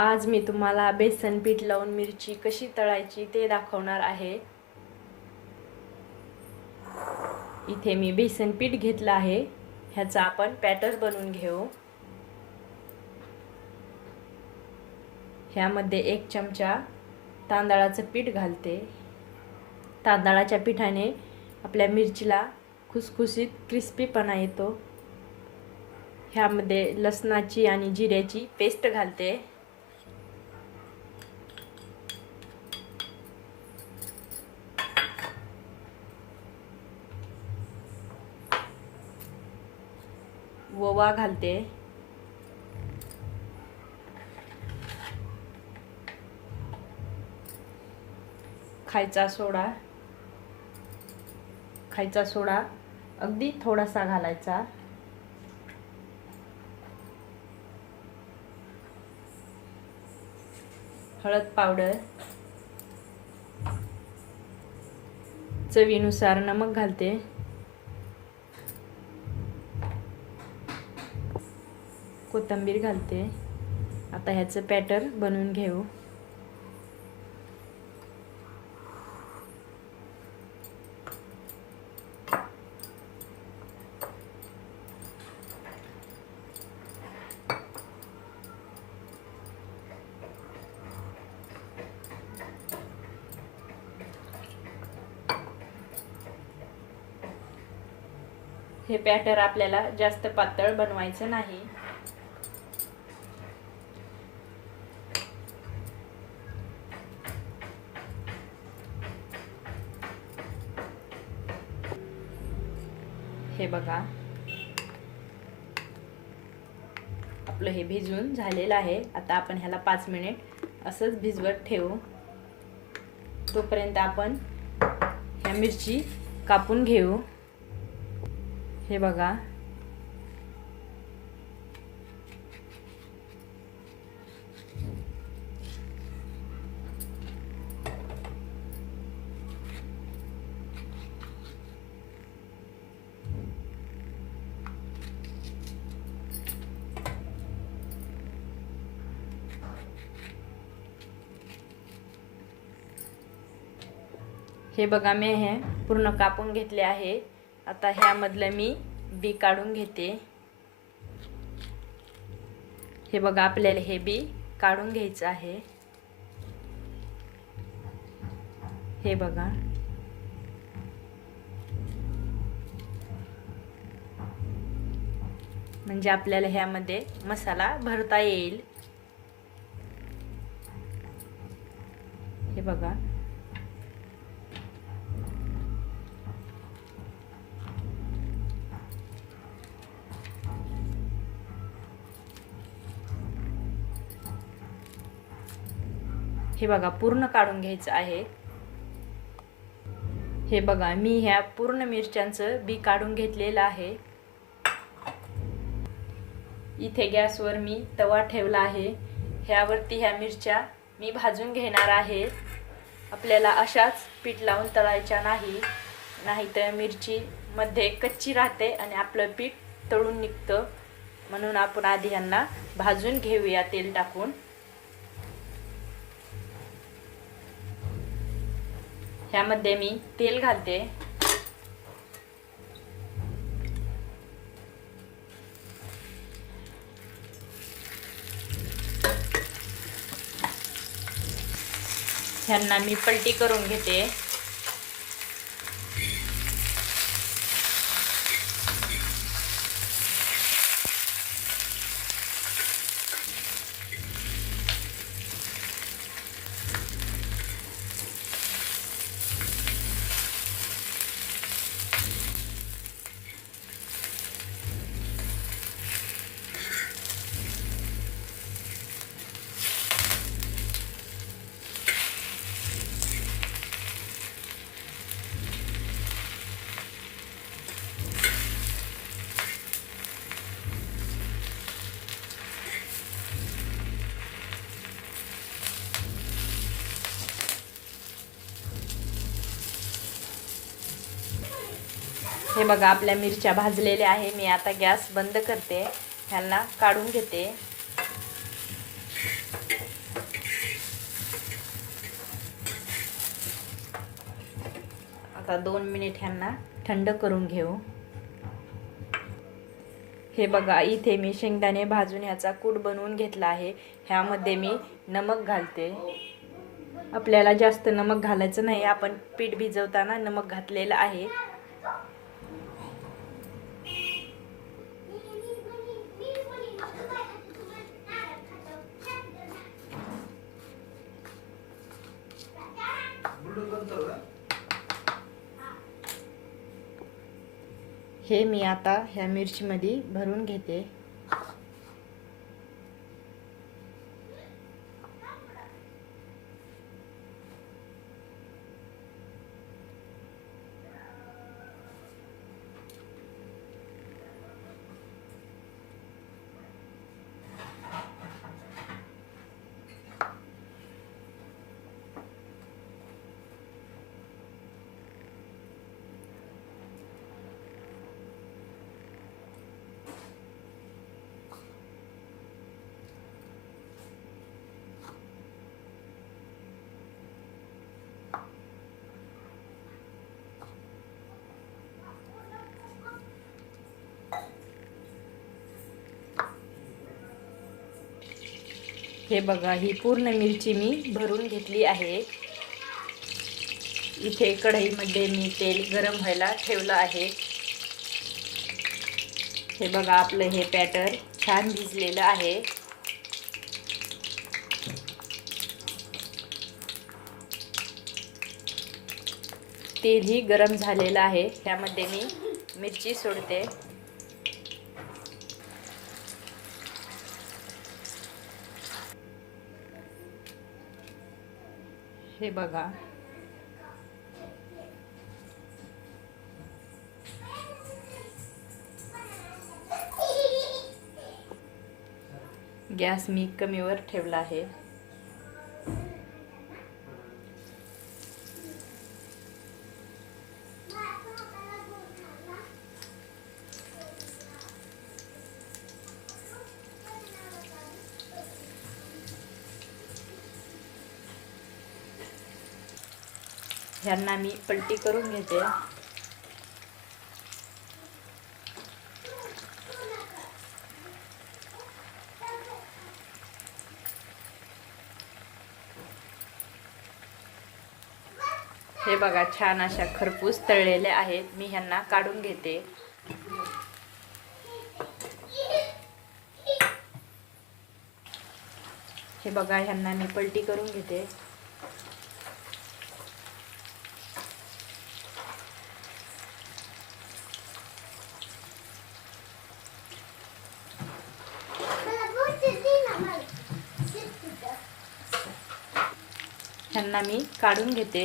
आज मी तुम्हाला बेसन पीठ लावून मिरची कशी तळायची ते दाखवणार आहे. इथे मी बेसन पीठ घेतलं आहे. ह्याचा आपण पॅटर्न बनवून घेऊ. ह्यामध्ये एक चमचा तांदळाचं पीठ घालते. तांदळाच्या पिठाने आपल्या मिरचीला खुसखुशीत क्रिस्पीपणा येतो. ह्यामध्ये लसणाची आणि जिऱ्याची पेस्ट घालते. ओवा घालते. खायचा सोडा. खायचा सोडा. अगदी थोडासा घालायचा. हळद पावडर. चवीनुसार नमक घालते. कोथंबीर घालते. आता ह्याचं पॅटर बनवून घेऊ. हे पॅटर आपल्याला जास्त पातळ बनवायचं नाही. हे बघा. आपलं हे भिजवून झालेलं आहे. आता आपण ह्याला पाच मिनिट असंच भिजवत ठेवू. तोपर्यंत आपण ह्या मिरची कापून घेऊ. हे बघा. हे बघा मी हे पूर्ण कापून घेतले आहे. आता ह्यामधलं मी बी काढून घेते. हे बघा आपल्याला हे बी काढून घ्यायचं आहे. हे बघा. म्हणजे आपल्याला ह्यामध्ये मसाला भरता येईल. हे बघा. हे बघा पूर्ण काढून घ्यायचं आहे. हे बघा मी ह्या पूर्ण मिरच्यांचं बी काढून घेतलेलं आहे. इथे गॅसवर मी तवा ठेवला आहे. ह्यावरती ह्या मिरच्या मी भाजून घेणार आहे. आपल्याला अशाच पीठ लावून तळायच्या नाही. नाहीतर मिरची मध्ये कच्ची राहते आणि आपलं पीठ तळून निघतं. म्हणून आपण आधी यांना भाजून घेऊया तेल टाकून. ह्यामध्ये मी तेल घालते. ह्यांना मी पलटी करून घेते. हे बघा आपल्या मिरच्या भाजलेल्या आहे. मी आता गॅस बंद करते. ह्यांना काढून घेते. आता दोन मिनिट ह्यांना थंड करून घेऊ. हे बघा इथे मी शेंगदाणे भाजून ह्याचा कूट बनवून घेतला आहे. ह्यामध्ये मी नमक घालते. आपल्याला जास्त नमक घालायचं नाही. आपण पीठ भिजवताना नमक घातलेलं आहे. हे मी आता ह्या मिरचीमध्ये भरून घेते. हे बघा ही पूर्ण मिरची मी भरून घेतली आहे. इथे कढईमध्ये मी तेल गरम व्हायला ठेवलं आहे. हे बघा आपलं हे पॅटर छान भिजलेलं आहे. तेलही गरम झालेलं आहे. त्यामध्ये मी मिरची सोडते. हे बघा. गॅस मी कमीवर ठेवला आहे. ह्यांना मी पलटी करून घेते. हे बघा छान अशा खरपूस तळलेले आहेत. मी ह्यांना काढून घेते. हे बघा ह्यांना मी पलटी करून घेते. ह्यांना मी काढून घेते.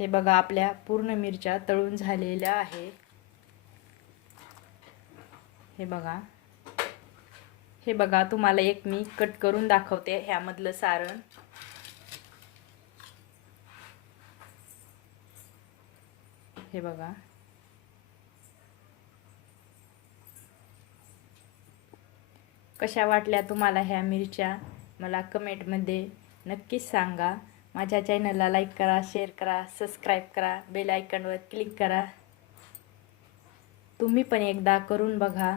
हे बघा आपल्या पूर्ण मिरच्या तळून झालेल्या आहे हे बघा. हे बघा तुम्हाला एक मी कट करून दाखवते ह्यामधलं सारण. हे बघा. कशा वाटल्या तुम्हाला ह्या मिरच्या? मला कमेंटमध्ये नक्कीच सांगा. माझ्या चॅनलला लाईक करा शेअर करा सबस्क्राईब करा बेल आयकॉनवर क्लिक करा. तुम्ही पण एकदा करून बघा.